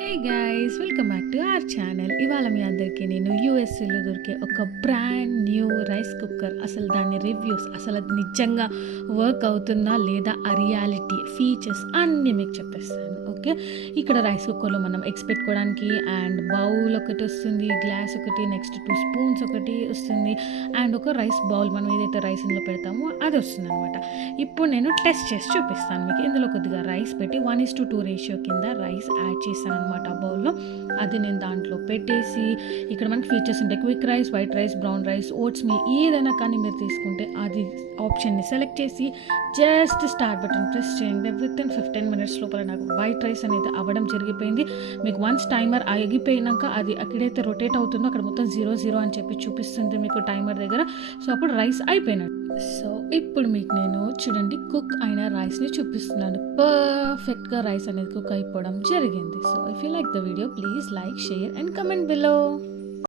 Hey guys, welcome back to our channel. ఇవాళ మీ అందరికీ నేను యూఎస్ఏలో దొరికే ఒక బ్రాండ్ న్యూ రైస్ కుక్కర్, అసలు దాని రివ్యూస్, అసలు అది నిజంగా వర్క్ అవుతుందా లేదా, ఆ రియాలిటీ ఫీచర్స్ అన్నీ మీకు చెప్పేస్తాను. ఓకే, ఇక్కడ రైస్ కుక్కర్లో మనం ఎగ్స్ పెట్టుకోవడానికి అండ్ బౌల్ ఒకటి వస్తుంది, గ్లాస్ ఒకటి, నెక్స్ట్ 2 స్పూన్స్ ఒకటి వస్తుంది అండ్ ఒక రైస్ బౌల్, మనం ఏదైతే రైస్ ఇందులో పెడతామో అది వస్తుంది అనమాట. ఇప్పుడు నేను టెస్ట్ చేసి చూపిస్తాను మీకు. ఇందులో కొద్దిగా రైస్ పెట్టి 1:2 రేషియో కింద రైస్ యాడ్ చేశాను అనమాట బౌల్లో. అది నేను దాంట్లో పెట్టేసి, ఇక్కడ మనకి ఫీచర్స్ ఉంటాయి: quick rice, white rice, brown rice, oats meal, ఏదైనా కానీ మీరు తీసుకుంటే అది ఆప్షన్ని సెలెక్ట్ చేసి జస్ట్ స్టార్ట్ బటన్ ప్రెస్ చేయండి. వితిన్ 15 minutes లోపల నాకు వైట్ రైస్ అనేది అవ్వడం జరిగిపోయింది. మీకు వన్స్ టైమర్ ఆగిపోయినాక అది ఎక్కడైతే రొటేట్ అవుతుందో అక్కడ మొత్తం 0 అని చెప్పి చూపిస్తుంది మీకు టైమర్ దగ్గర. సో అప్పుడు రైస్ అయిపోయినట్టు. సో ఇప్పుడు మీకు నేను చూడండి కుక్ అయిన రైస్ని చూపిస్తున్నాను. పర్ఫెక్ట్గా రైస్ అనేది కుక్ అయిపోవడం జరిగింది. So if you like the video, please like, share and comment below.